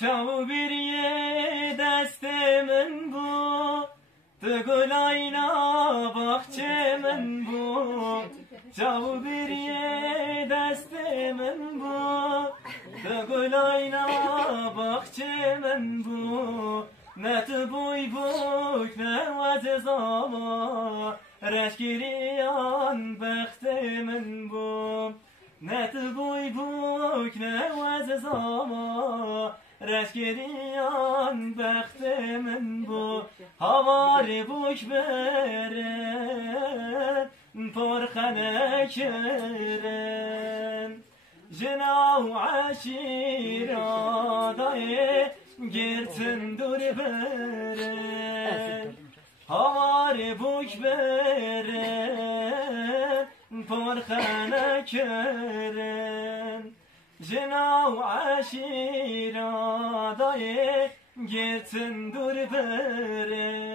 چاو بیریه دست من بو تو گلاینا باخچه من بو چاو بیریه دست من بو تو گلاینا باخچه من بو نت بوی بوک نواز زاما رشگیریان بخت من بو نت بوی بوک نواز زاما رشگریان بخت من بو هوار بوک برن پرخنه کرن جنا و عشیرا دای گرتن دور برن هوار بوک برن پرخنه کرن جنا و عشیرا دای گرتن دور بره